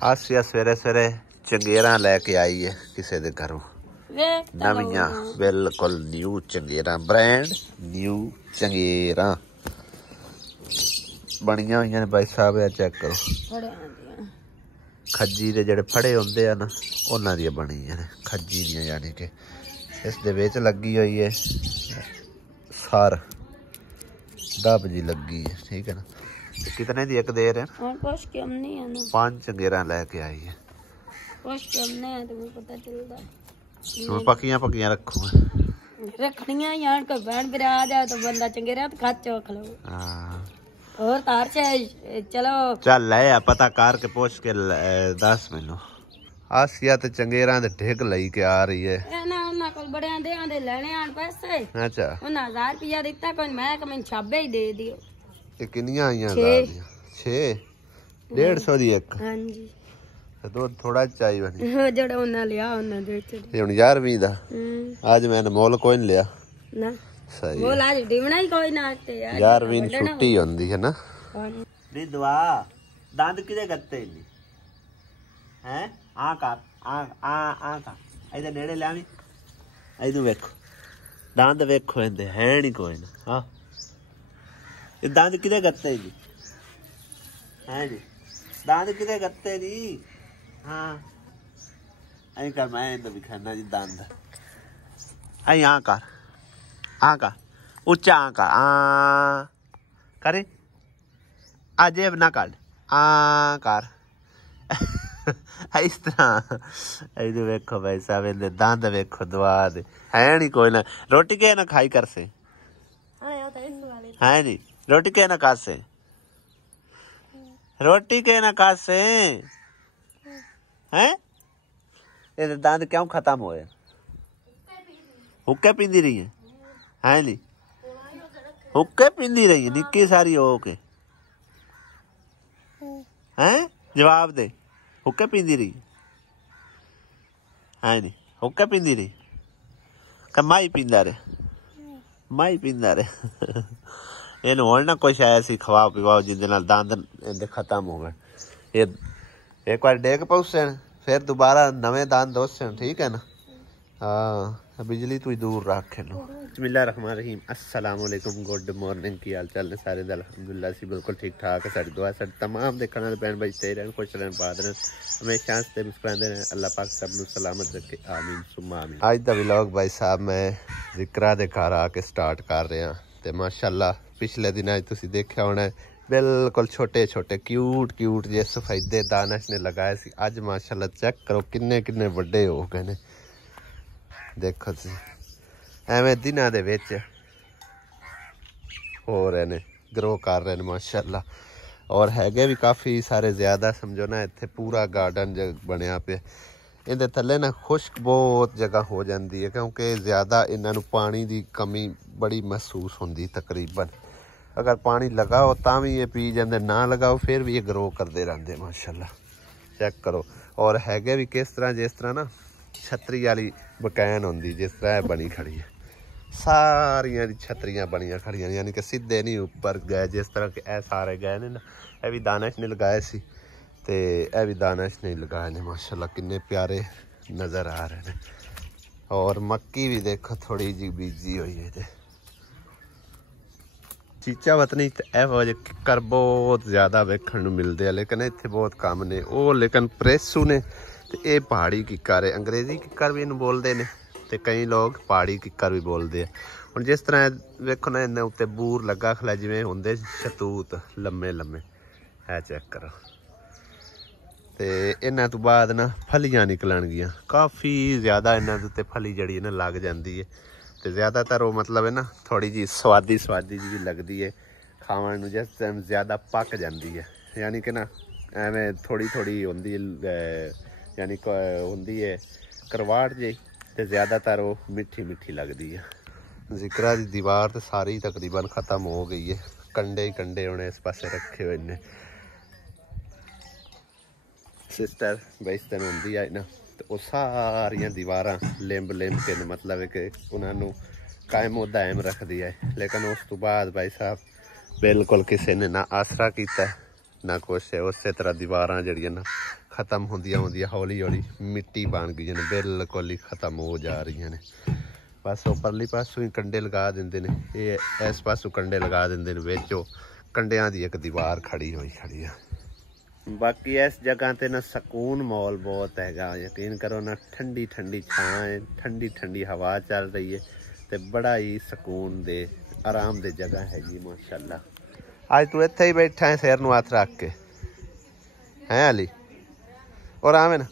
आसिया सवेरे सवेरे चंगेरा लैके आई है किसी के घरों नवियां बिल्कुल न्यू चंगेरा ब्रांड न्यू चंगेरा बनिया हुई ने भाई साहब चेक करो खज्जी के जेडे फड़े होंगे ना उन्होंने दी बनिया ने खज्जी दियां यानी कि इस दे विच लगी हुई है सार दब जी लगी है ठीक है ना। कितने दी एक दे रहे हैं 5 चंगेरा लेके आई है पक्कियां पक्कियां रखो रखनियां यार कोई बहन बिरा आ जाए तो बंदा चंगेरा तो खा चो खलो और तार से चलो चल ले पता कर के पूछ के 10 मैनू आसिया ते चंगेरा दे ढिग लई के आ रही है ना उन्हां कोल बड़े आंदे लेने आन पैसे अच्छा उन्हां 1000 रुपया दिता कोई मैं कि मैं छाबे ही दे दियो ये कितनियां आईयां 6 150 दी एक हां जी तो थोड़ा चाहिए बनी जड़ा उन्हां लिया उन्हां दे ये हुन 11ਵੀਂ ਦਾ आज मैंने मोल कोई नहीं लिया ना सही मोल आज डिवना ही कोई ना ते 11ਵੀਂ छुट्टी होंदी है ना नहीं दुआ दंद किदे गत्ते नहीं हैं आ कर आ कर इधर नेड़े लावी इधर देखो दंद वेखो इंदे है नहीं कोई ना हां ये दंद किदे गत्ते नहीं है जी दंद किदे गत्ते नहीं हाँ ऐ कर मैं इंदे भी खाना जी दंद ऐ आ कर उच्चा आ कर आ करे आ जेब ना काट आ कर इस तरह इधर वेखो भाई साहब इधर दंद वेखो दुआ दे है नहीं कोई ना रोटी के ना खाई कर से है नहीं रोटी के ना खा से रोटी के ना खा से हैं इधर दंद क्यों खत्म होए हुक्के पींदी रही है नहीं हुक्के पींदी रही है निक्की सारी हो के हैं जवाब दे हुक्के पींदी रही है नहीं हुक्के पींदी रही माई पींदा रे माई पींदा रे इन्हू हुण ना कुछ ऐसी खवा पिवाओ जिंदे नाल दंद इहदे खत्म हो गए ये एक बार डेग पहुंचन फिर दोबारा नवे दंद होसन ठीक है ना हाँ बिजली तू दूर रख लो बिस्मिल्लाहिर्रहमानिर्रहीम अस्सलाम वालेकुम गुड मॉर्निंग की हाल चाल ने सारे दा अल्हम्दुलिल्लाह सी बिल्कुल ठीक ठाक है साडी दुआ साडी तमाम देखने वाले भैन भाई सही रहन खुश रहन बाद रहन हमेशा हंसते मुस्कुराते रहन अल्लाह पाक सब नु सलामत रखे आमीन सुम्मा आमीन। आज दा व्लॉग भाई साहब मैं जिक्रा दे घर आके स्टार्ट कर रहा ते माशाअल्लाह पिछले दिन आज तुसी देखा होना बिल्कुल छोटे छोटे क्यूट क्यूट जे सफेदे दानश ने लगाए सी अज माशाअल्लाह चेक करो किन्ने किन्ने बड़े हो गए ने देखो जी एवें दिनां दे विच हो रहे ने ग्रो कर रहे ने माशाअल्लाह और हैगे भी काफ़ी सारे ज़्यादा समझो ना इत्थे पूरा गार्डन बनया पे इहदे थल्ले ना खुश्क बहुत जगह हो जाती है क्योंकि ज़्यादा इन्हां नूं पानी की कमी बड़ी महसूस होंदी तकरीबन अगर पानी लगाओ तां भी ये पी जाते ना लगाओ फिर भी ये ग्रो करते रहते माशाअल्लाह चेक करो और हैगे भी किस तरह जिस तरह ना छतरी वाली बकैन होंदी जिस तरह बनी खड़ी है सारियां छतरियां बनिया खड़ियां यानी कि सीधे नहीं ऊपर गए जिस तरह के ए सारे गए ने ना ये भी दानश ने लगाए सी ते ए भी दानश ने लगाए ने माशाल्लाह किन्ने प्यारे नज़र आ रहे हैं और मक्की भी देखो थोड़ी जी बीजी हुई है चीचा वतनी किकर बहुत ज़्यादा वेखण नूं मिलदे आ लेकिन इत्थे बहुत कम ने वो लेकिन प्रेसू ने ते ये पहाड़ी किकर है अंग्रेजी किकर भी इन्हूं बोलते हैं तो कई लोग पहाड़ी किकर भी बोलते हैं हुण जिस तरह वेखो ना इन्हें उत्ते बूर लगा खला जिवें हुंदे शतूत लम्मे लम्मे है चेक करो तो इन्हां तो बाद ना फलियां निकलणगियां काफ़ी ज़्यादा इन्हां दे उत्ते फली जड़ी ना लग जाती है तो ज़्यादातर वो मतलब है ना थोड़ी जी स्वादी स्वादी जी लगती है खावन नूं जिस टाइम ज़्यादा पक जाती है यानी कि ना एवें थोड़ी थोड़ी होंदी यानी होंदी है करवाट जी तो ज़्यादातर वो मिठी मिठी लगती है। जिक्रा की दीवार तो सारी तकरीबन ख़त्म हो गई है कंडे ही कंडे उन्हें इस पासे रखे हुए ने सिस्टर बेइज्जती होंदी है ना तो वो सारिया दीवारां लिंब लिंब के मतलब है कि उन्होंने कायम दायम रख दिया है लेकिन उस तो बाद भाई साहब बिल्कुल किसी ने ना आसरा किया ना कुछ है उस तरह दीवारां जड़ियां ना खत्म होंदियां हौली हौली मिट्टी बन गई ने, बिल्कुल ही खत्म हो जा रही ने। बस परली पासों ही कंडे लगा देंदे ने, ये इस पासों कंडे लगा देंदे ने, विच कंडियां दी एक दीवार खड़ी है। बाकी इस जगह ते ना सकून माहौल बहुत हैगा, यकीन करो ना, ठंडी ठंडी छां है, ठंडी ठंडी हवा चल रही है, ते बड़ा ही सकून दे आराम दे जगह है जी माशाल्लाह। आज तू इत्थे ही बैठा है सिर नूं हथ रख के, हैं अली? और आवे ना,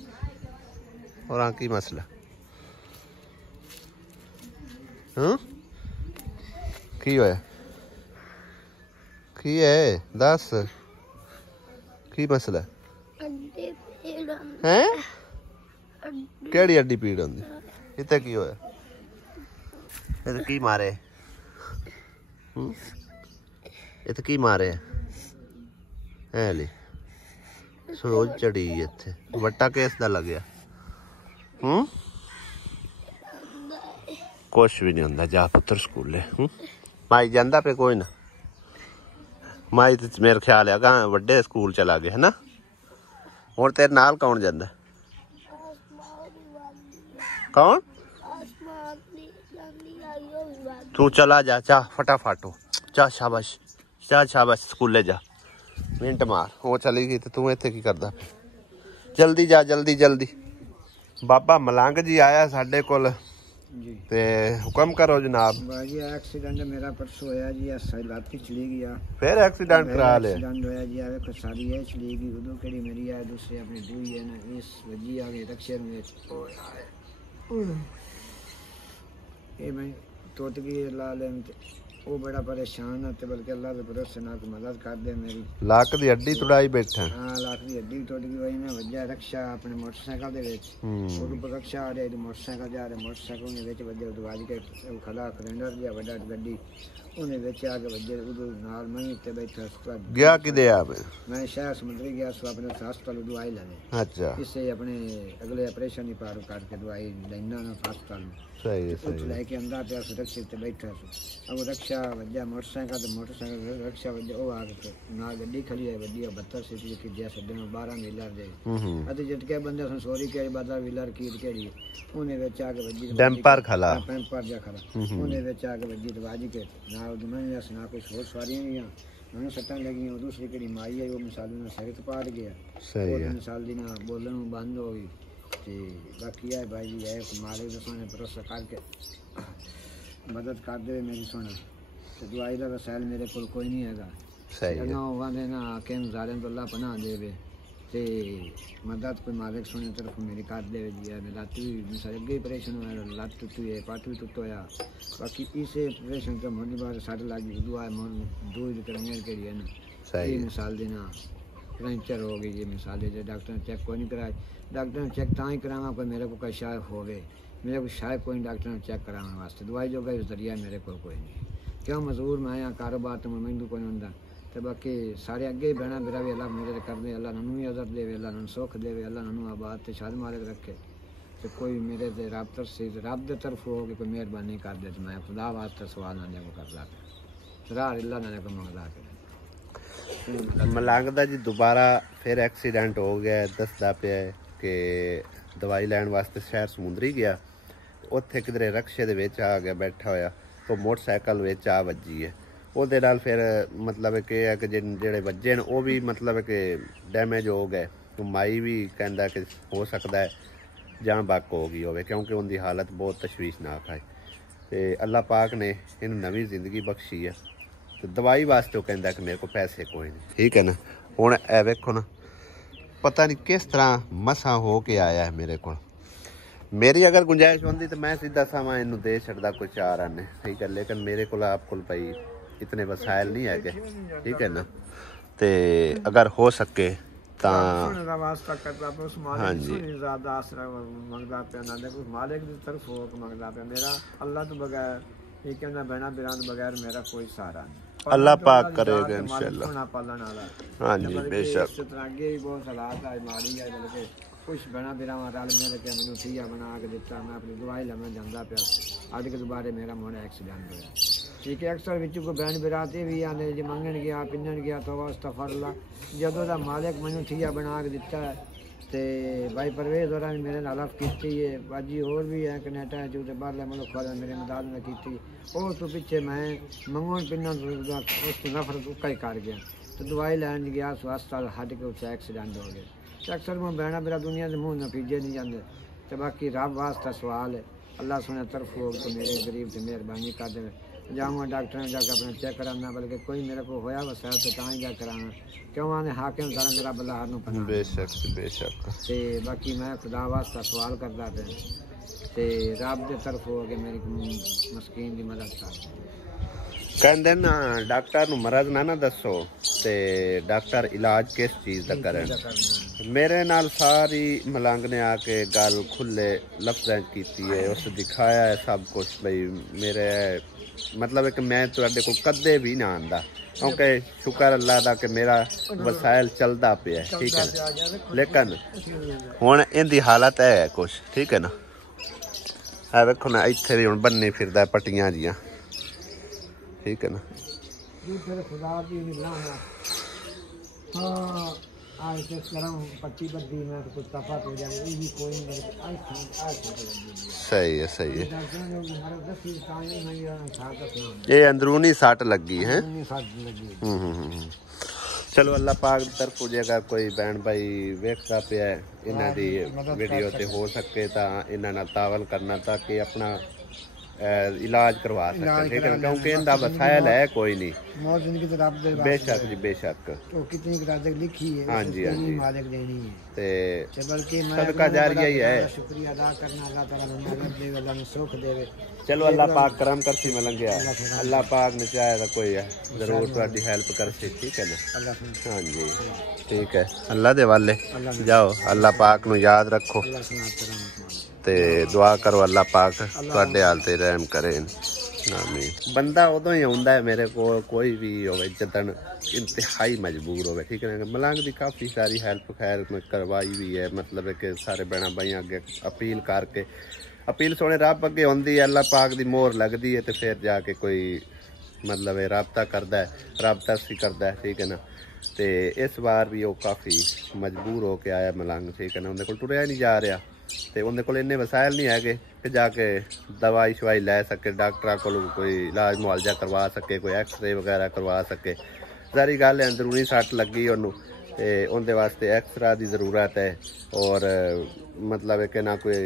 और की मसला? की होया? की है दस, की मसला है? केड़ी हड्डी पीड़ होंदी? इत्थे की होया? इत्थे की मारे? इत्थे की मारे है अली? सोच चढ़ी इत्थे, वट्टा किस दा लग्या? कुछ भी नहीं होंदा, जा पुत्र स्कूले। माई जांदा पे कोई ना, माई तो मेरे ख्याल है गां वड्डे स्कूल चला गया है ना। हुण तेरे नाल कौन जांदा? कौन? तू चला जा, चा फटाफट हो, चा शाबाश, चा शाबाश, स्कूले जा, मिनट मार। वो चली गई तो तू इत्थे की करदा? जल्दी जा, जल्दी जल्दी। बाबा मलंग जी आया साडे कोल ते हुक्म करो जनाब। जी एक्सीडेंट मेरा परसों होया जी, लाती चली गया, फिर एक्सीडेंट करा ले। एक्सीडेंट होया जी, आवे को सारी है चली गई, उदो केड़ी मेरी है, दूसरी अपनी दूई है ना, इस वजी आ गई रक्षे में। ये मैं टूट गई लाल वो बड़ा परेशान है, बल्कि अल्लाह के भरोसे ना मदद कर दे मेरी। लाख दी हड्डी तुड़ाई बैठा? हाँ, लाख दी हड्डी टूट गई, वही ना वजह रक्षा अपने मोटरसाइकिल दे विच, और रक्षा आ रही मोटरसाइकिल जा रहे, मोटरसाइकिल ने विच वजे दवाज के खड़ा सिलेंडर दिया वड्डा गड्डी उन्हें विच आके वजे, उदो नाल मैं ते बैठा गया कि दे आप? मैं शहर समुद्री गया सो अपने हस्पताल दवाई लेने। अच्छा, इससे अपने अगले ऑपरेशन ही पार करके दवाई लेना ना हस्पताल। सही है, सही लेके अंदर पे सुरक्षित ते बैठा अब रक्षा वजह मोटरसाइकिल रक्षा वजह वो आ गए ना, गड्डी खड़ी है वड्डी 72 सीट की जैसे दिन 12 व्हीलर दे अति झटके बंदे सन सॉरी के 12 व्हीलर की केड़ी उन्हें विच आके वजी डंपर खला डंपर जा खला उन्हें विच आके वजी दवाजी के ना दुमन ना कुछ और सवारियां नहीं मैंने सट्टां लगी, दूसरी केड़ी माई है वो मिसाल ना सिर पाट गया। सही है, मिसाल दी ना बोलन बंद हो गई। बाकी है भाई जी है मालिक ने भरोसा करके मदद कर दे मेरी सोना, तो दवाई का वसाइल मेरे को कोई नहीं है। सही है ना के जालिम तो अल्लाह पनाह देवे, ते मदद कोई मालिक सोने तरफ मेरी कर दे जी। मैं लात भी सारे अगे ऑपरेशन होया, लात टुटी है, पाट भी टुट होया, बाकी इसे ऑपरेशन तो मोदी बार साढ़े लाख दुआ है मन दूध करंगे के लिए ना। सही मिसाल देना फ्रैक्चर हो गई, ये मिसाल है डॉक्टर ने चेक कोई नहीं कराया, डॉक्टर ने चेक ता ही करावा कोई मेरे को कोई शायद हो गए, मेरे को शायद कोई डॉक्टर ने चेक कराने वास्ते दवाई जो गई जरिया मेरे को कोई नहीं, क्यों मजदूर मैं यहाँ कारोबार तो मैं कोई होंदा, तो बाकी सारे अगे बहना मेरा भी अल्लाह मेरे कर दे, अल्लाह ननू भी अजर देवे, अल्लाह ननू सुख देवे, अल्लाह ननू आबाद ते शाद मालिक रखे, तो कोई मेरे ते रब तरफ से रब दे तरफ हो के कोई मेहरबानी कर दे, तो मैं खुदा वास्ते सवाल ना को कर ला राह अल्लाह ने को मंगदा के। मलंग दा जी दोबारा फिर एक्सीडेंट हो गया, दसदा पिया कि दवाई लैन वास्ते शहर समुंदरी गया, उत्थे किधरे रक्षे दे विच आ गया बैठा होया, तो मोटरसाइकिल विच आ वजी है, ਉਹਦੇ ਨਾਲ फिर मतलब कि है कि ਜਿਹੜੇ ਵੱਜੇ ਨੇ ਉਹ ਵੀ मतलब कि डैमेज हो गए, तो माई भी कहता कि हो सकता है जान बक हो गई होवे, क्योंकि उनकी हालत बहुत तशवीशनाक है, तो अल्लाह पाक ने इन्हें नवी जिंदगी बख्शी है, तो दवाई वास्ते वो कहता कि मेरे को पैसे कोई नहीं, ठीक है ना। हुण ए वेखो ना, पता नहीं किस तरह मसा हो के आया है मेरे को, मेरी अगर गुंजाइश होंदी तो मैं सीधा समा इनू दे छड़दा कोई 4 आने, ठीक है, लेकिन मेरे को आप को भाई इतने वसाइल नहीं है, ठीक है ना, तो अगर हो सके हाँ जी मालिक की तरफ हो मंगदा पे मेरा अल्लाह तो बगैर ये कहना बहना बिरान बगैर मेरा कोई सहारा नहीं, अल्लाह पाक करेगा इंशाल्लाह। पालन वाला हाँ जी बेशक, इस तरह आगे भी बहुत हालात है माड़ी है, बल्कि कुछ बना बिरावा रल मेरे के मैंने ठीया बना के दिता, मैं अपनी दवाई लैना जाता पाया, अज के दोबारे मेरा मोड़ा एक्सीडेंट होया, ठीक है। अक्सर विच कोई बहन बिराते भी आने जी मंगन गया पिन्नन गया तो वास्ता फरला, जदों दा मालिक मैनू ठीया बना के दिता है ਤੇ ਭਾਈ ਪਰਵੇਜ਼ ਹੋਰਾਂ ਨੇ ਮੇਰੇ ਨਾਲ ਹਲਫ ਕੀਤੀ ਹੈ। ਬਾਜੀ ਹੋਰ ਵੀ ਹੈ ਕੈਨੇਡਾ ਜੋ ਤੇ ਬਾਹਰਲੇ ਮੁਲਕ ਵਾਲੇ ਮੇਰੇ ਮਦਦ ਨੇ ਕੀਤੀ। ਉਹ ਤੋਂ ਪਿੱਛੇ ਮੈਂ ਮੰਗਣ ਪਿੰਨਾਂ ਉਸ ਤੋਂ ਨਫ਼ਰਤ ਉੱਕਾ ਹੀ ਕਰ ਗਿਆ ਤੇ ਦਵਾਈ ਲੈਣ ਗਿਆ ਹਸਪਤਾਲ ਹੱਟ ਕੇ ਉੱਥੇ ਐਕਸੀਡੈਂਟ ਹੋ ਗਿਆ। ਤੇ ਅਕਸਰ ਮੈਂ ਬਹਿਣਾ ਮੇਰਾ ਦੁਨੀਆ ਦੇ ਮੂੰਹ ਨਤੀਜੇ ਨਹੀਂ ਜਾਂਦੇ ਤੇ ਬਾਕੀ ਰੱਬ ਵਾਸਤਾ ਸਵਾਲ ਹੈ अल्लाह सुने तरफ हो तो मेरे गरीब से मेहरबानी कर दे। जाऊँगा डॉक्टर ने जाकर अपना चेक कराना बल्कि कोई मेरे को होया वसा तो तां ही जा कराना क्यों आने हाकिम सारा जरा बल्ला हार पता बेशक ते बाकी मैं खुदा वास्ता सवाल करता पे ते रब दे तरफ हो के मेरी मस्कीन की मदद कर। ਕਹਿੰਦੇ ਨਾ ਡਾਕਟਰ ਨੂੰ ਮਰਜ਼ ਨਾ ਦੱਸੋ ਤੇ ਡਾਕਟਰ ਇਲਾਜ ਕਿਸ ਚੀਜ਼ ਦਾ ਕਰਨ। ਮੇਰੇ ਨਾਲ ਸਾਰੀ ਮਲੰਗ ਨੇ ਆ ਕੇ ਗੱਲ ਖੁੱਲੇ ਲਫ਼ਜ਼ਾਂ ਕੀਤੀ ਹੈ ਉਸ ਦਿਖਾਇਆ ਹੈ ਸਭ ਕੁਝ ਬਈ ਮੇਰੇ मतलब है कि मैं तुहाडे को कदे भी ना आंदा क्योंकि शुक्र अल्लाह दा कि मेरा वसाइल चलदा पिया ठीक है ना। लेकिन हुण इहदी हालत है कुछ ठीक है ना। आ वेखो ना इत्थे भी हुण बन्नी फिरदा पट्टियां जियां ठीक है ना। सही है ये अंदरूनी सट लगी है। चलो अल्लाह पाक की तरफ जेकर कोई बहन भाई वेखदा पिया इन्हां दी वीडियो ते हो सके तां इन्हां नाल तावन करना ताकि अपना इलाज करवा सकते ठीक है क्योंकि इनका वसाइल है कोई नहीं। बेशक जी बेशक तो लिखी है हाँ जी मालिक देनी है ते बल्कि सदका जारिया ही है। शुक्रिया अदा करना अल्लाह ताला अल्लाह ने सुख देवे। चलो अल्लाह पाक करम करसी मिलन गया अल्लाह पाक ने चाहे तो कोई है जरूर थोड़ी हेल्प करसी ठीक है ना। हाँ जी ठीक है अल्लाह दे वाले जाओ अल्लाह पाक नु याद रखो ते दुआ करो अल्लाह पाक तुहाडे हाल ते रहम करे आमीन। बंदा उदों ही आउंदा है मेरे को कोई भी होवे जदन इंतहाई मजबूर होवे ठीक है ना। मलंग दी काफ़ी सारी हेल्प खैर मैं करवाई भी है मतलब है कि सारे बहना भाई अगे अपील करके अपील सोने रब अगे आउंदी है अल्लाह पाक दी मोहर लगदी है तो फिर जाके कोई मतलब है राबता करदा है रब तरसी करदा है ठीक है ना। तो इस बार भी वो काफ़ी मजबूर हो के आया मलंग ठीक है ना। उन्हें को टुरिया नहीं जा रहा तो उन्हें को इन्ने वसाइल नहीं है कि जाके दवाई शवाई लै सके डॉक्टर को कोई इलाज मुआलजा करवा सके कोई एक्सरे वगैरह करवा सके। सारी गल है अंदरूनी सट लगी उन्होंने उनके वास्ते एक्सरा की ज़रूरत है और मतलब है कि ना कोई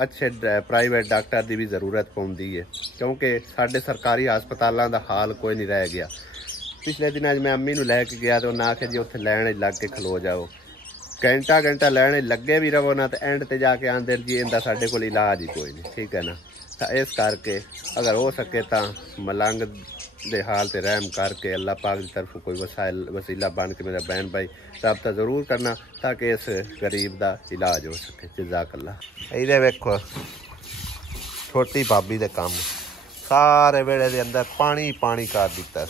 अच्छे प्राइवेट डॉक्टर की भी ज़रूरत पौंदी है क्योंकि साढ़े सरकारी हस्पतालों का हाल कोई नहीं रह गया। पिछले दिन मैं अम्मी नूं लैके गया तो उन्हें आखे जी उत्थे लैन लग के खलो जाओ घंटा घंटा लैन लगे भी रहो ना तो एंड ते जाके आंदे जी इनका साढ़े कोल इलाज ही कोई नहीं ठीक है ना। तो इस करके अगर हो सके तो मलंग दे हाल ते रहम करके अल्लाह पाक की तरफ कोई वसीला बन के मेरा बहन भाई रब्ता जरूर करना ताकि इस गरीब का इलाज हो सके। जज़ाकल्लाह। इहदे वेखो छोटी भाभी दे काम सारे वेड़े दे अंदर पानी पानी कर दिता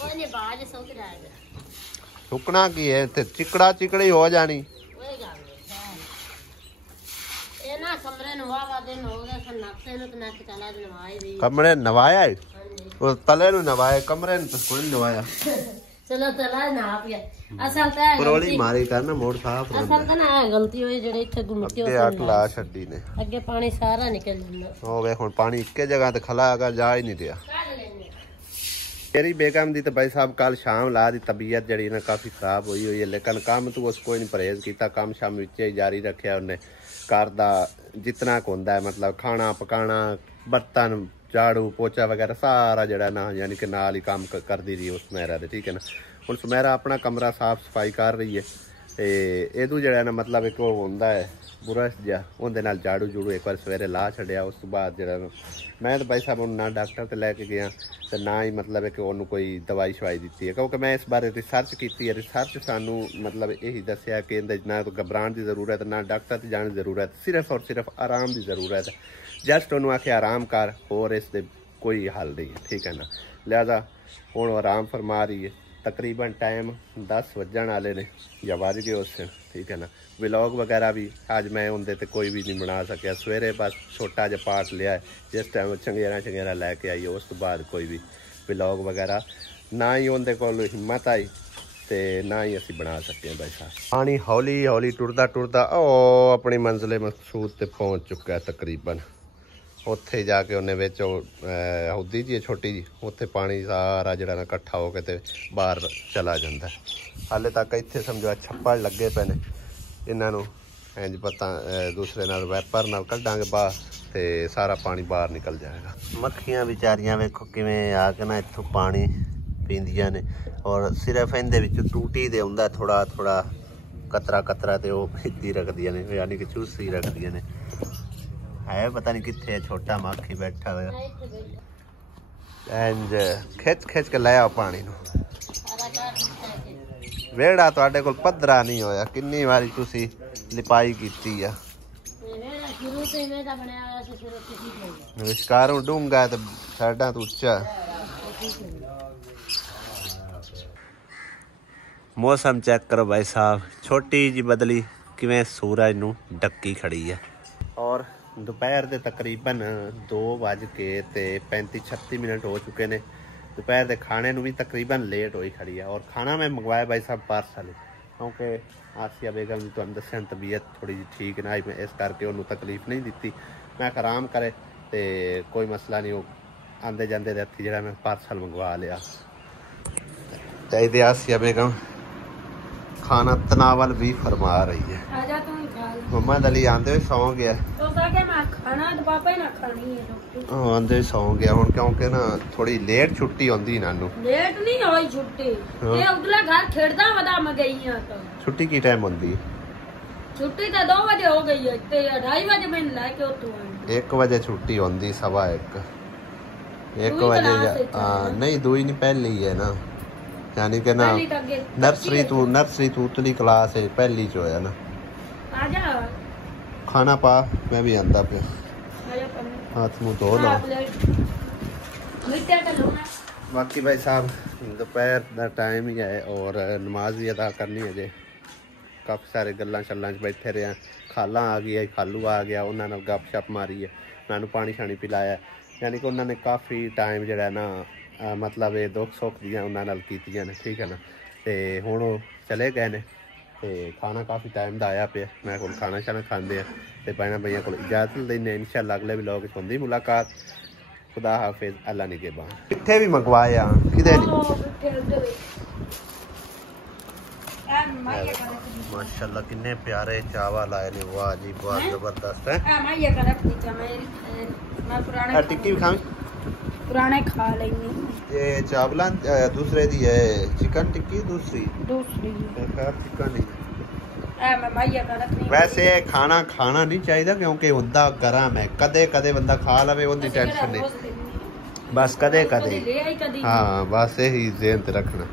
सुकना की है ते चिकड़ा चिकड़ी हो जानी कमरे नवाया तले नु नवाया कमरे नु कोई नवाया चलो तला ना पिया असल ते परोली मारी करना मोड़ साफ असल ते ना गलती होई जेड़े इथे मिट्टी होती है अगला छड्डी ने अगे पानी सारा निकल जंदा ओ वे हुन पानी इक्के जगह ते खला अगर जा ही नहीं दिया। मेरी बेगम दी तो भाई साहब कल शाम ला दी तबीयत जड़ी ना काफ़ी खराब हुई है लेकिन काम तो उस कोई नहीं परहेज किया काम शाम विच ही जारी रखा उन्हें घर का जितना को होंदा है मतलब खाना पकाना बर्तन झाड़ू पोचा वगैरह सारा जड़ा ना यानी कि नाल ही काम कर दी रही उस सुमेरा दे ठीक है ना। हुण सुमेरा अपना कमरा साफ सफाई कर रही है तो इदू जड़ा ना मतलब एक होंदा है बुरश जा उहदे नाल झाड़ू झूड़ू एक बार सवेरे ला छड़िया उस तो बाद जड़ा मैं तो भाई साहब ना डॉक्टर ते लैके गया तो ना ही मतलब है कि उन्होंने कोई दवाई शवाई दी है क्योंकि मैं इस बारे रिसर्च की है। रिसर्च सानू मतलब यही दसिया कि ना तो घबराने की जरूरत ना डॉक्टर से जाने की जरूरत सिर्फ और सिर्फ आराम की जरूरत है। जस्ट उन्होंने आखे आराम कर और इस कोई हल नहीं है ठीक है ना। लिहाजा हुण आराम फरमा रही है तकरीबन टाइम 10 वजन वाले ने या बज गए उस ठीक है ना। व्लॉग वगैरह भी अज मैं उनके ते कोई भी नहीं बना सकिया सवेरे बस छोटा जिहा पार्ट लिया है जिस टाइम चंगेरा लैके आई उस तो बाद कोई भी व्लॉग वगैरह ना ही उनके कोल हिम्मत आई ਤੇ ਨਾ ਹੀ ਅਸੀਂ ਬਣਾ ਸਕਦੇ ਭਾਈ ਸਾਹਿਬ। ਪਾਣੀ ਹੌਲੀ ਹੌਲੀ ਟੁਰਦਾ ਉਹ ਆਪਣੀ ਮੰਜ਼ਿਲੇ ਮਕਸੂਦ ਤੇ ਪਹੁੰਚ ਚੁੱਕਾ ਹੈ ਤਕਰੀਬਨ। ਉੱਥੇ ਜਾ ਕੇ ਉਹਨੇ ਵਿੱਚ ਹੌਦੀ ਜੀ ਛੋਟੀ ਜੀ, ਉੱਥੇ ਪਾਣੀ ਸਾਰਾ ਜਿਹੜਾ ਨਾ ਇਕੱਠਾ ਹੋ ਕੇ ਤੇ ਬਾਹਰ ਚਲਾ ਜਾਂਦਾ। ਹਾਲੇ ਤੱਕ ਇੱਥੇ ਸਮਝੋ ਛੱਪੜ ਲੱਗੇ ਪਏ ਨੇ, ਇਹਨਾਂ ਨੂੰ ਇੰਜ ਪਤਾ ਦੂਸਰੇ ਨਾਲ ਵੈਪਰ ਨਾਲ ਕੱਢਾਂਗੇ ਬਾਹਰ ਤੇ ਸਾਰਾ ਪਾਣੀ ਬਾਹਰ ਨਿਕਲ ਜਾਏਗਾ। ਮੱਖੀਆਂ ਵਿਚਾਰੀਆਂ ਵੇਖੋ ਕਿਵੇਂ ਆ ਕੇ ਨਾ ਇੱਥੋਂ ਪਾਣੀ ਪੀਂਦੀਆਂ ਨੇ, ਔਰ ਸਿਰਫ ਇਹਦੇ ਵਿੱਚ ਟੂਟੀ ਦੇ ਆਉਂਦਾ ਥੋੜਾ ਥੋੜਾ ਕਤਰਾ ਤੇ ਉਹ ਪੀਤੀ ਰੱਖਦੀਆਂ ਨੇ, ਯਾਨੀ ਕਿ ਚੂਸੀ ਰੱਖਦੀਆਂ ਨੇ। ਹੈ ਪਤਾ ਨਹੀਂ ਕਿੱਥੇ ਛੋਟਾ ਮੱਖੀ ਬੈਠਾ ਹੋਇਆ, ਇੰਜ ਖਿੱਚ ਕੇ ਲੈ ਆ ਪਾਣੀ ਨੂੰ। ਵਿਹੜਾ ਤੁਹਾਡੇ ਕੋਲ ਪੱਧਰਾ ਨਹੀਂ ਹੋਇਆ, ਕਿੰਨੀ ਵਾਰੀ ਤੁਸੀਂ ਲਿਪਾਈ ਕੀਤੀ ਆ। ਵਿਸ਼ਕਾਰੋਂ ਡੂੰਘਾ ਤੇ ਸਾਡਾ ਤੋਂ ਉੱਚਾ। ਮੌਸਮ ਚੈੱਕ ਕਰੋ ਭਾਈ ਸਾਹਿਬ, ਛੋਟੀ ਜੀ ਬਦਲੀ ਕਿਵੇਂ ਸੂਰਜ ਨੂੰ ਡੱਕੀ ਖੜੀ ਹੈ। ਔਰ ਦੁਪਹਿਰ ਦੇ ਤਕਰੀਬਨ 2:35-36 ਹੋ ਚੁੱਕੇ ਨੇ। ਦੁਪਹਿਰ ਦੇ ਖਾਣੇ ਨੂੰ ਵੀ ਤਕਰੀਬਨ ਲੇਟ ਹੋਈ ਖੜੀ ਹੈ। ਔਰ ਖਾਣਾ ਮੈਂ ਮੰਗਵਾਇਆ ਭਾਈ ਸਾਹਿਬ ਪਾਰਸਲ, ਕਿਉਂਕਿ ਆਸੀਆ ਬੇਗਮ ਦੀ ਤੁਹਾਨੂੰ ਦੱਸਿਆ ਤਬੀਅਤ ਥੋੜੀ ਜਿਹੀ ਠੀਕ ਨਾ, ਮੈਂ ਇਸ ਕਰਕੇ ਉਹਨੂੰ ਤਕਲੀਫ ਨਹੀਂ ਦਿੱਤੀ। ਮੈਂ ਆਰਾਮ ਕਰੇ ਤੇ ਕੋਈ ਮਸਲਾ ਨਹੀਂ। ਉਹ ਆਂਦੇ ਜਾਂਦੇ ਦੇ ਹੱਥੀ ਜਿਹੜਾ ਮੈਂ ਪਾਰਸਲ ਮੰਗਵਾ ਲਿਆ। ਚਾਹੀਦੇ ਆਸੀਆ ਬੇਗਮ खाना तनावल भी फरमा रही है। आजा तू खा ले। मोहम्मद अली आंदे हुए सौ गया, तो क्या मैं खाना तो पापा ही ना खानी है। आंदे सौ गया हुण, क्योंकि ना थोड़ी लेट छुट्टी होंदी नानू। लेट नहीं होई छुट्टी, ये उतला घर खेड़दा वदा मैं गई हां। तो छुट्टी की टाइम होंदी? छुट्टी तो 2 बजे हो गई है ते 2:30 बजे मैं लेके उतो 1 बजे छुट्टी होंदी, 1:15 1 बजे। नहीं 2 ही नहीं, पहले ही है ना, यानी कि ना नर्सरी तू उतली क्लास है, पहली जो है ना। आजा खाना पा, मैं भी आंदा पे हाथ मुँह धो लो। बाकी भाई साहब दोपहर का टाइम ही है और नमाज भी अदा करनी है जे। काफ़ी सारे गल्लां शल्लां च बैठे रहे हैं। खाला आ गई है, खालू आ गया, उन्होंने गप शप मारी है, मैंने पानी शानी पिलाया। यानी कि उन्होंने काफ़ी टाइम जो है ना मतलब ये दुख सुख दियाँ उन्होंने कीतियां ने, ठीक है ना। तो हुण चले गए ने ते खाना काफ़ी टाइम का आया पे। मैं हुण खाना शाना खाते हैं तो भैन भैया को इजाजत लेने। इंशाअल्लाह अगले व्लॉग च होंदी मुलाकात। खुदा हाफिज, अल्लाह निगहबान। पिट्ठे भी मंगवाया किदे नहीं माशाअल्लाह, किन्ने प्यारे चावल आए ने, वाह जी वाह, जबरदस्त है। टिक्की भी खावी पुराने खा लेंगे। ये चावला दूसरे दी है, चिकन टिक्की दूसरी चिकन नहीं। वैसे खाना नहीं चाहिए क्योंकि उदा गर्म है। कदे कदे बंदा खा लवे उनकी टेंशन नहीं, बस कदे कदे। हाँ बस यही ज़हन ते रखना।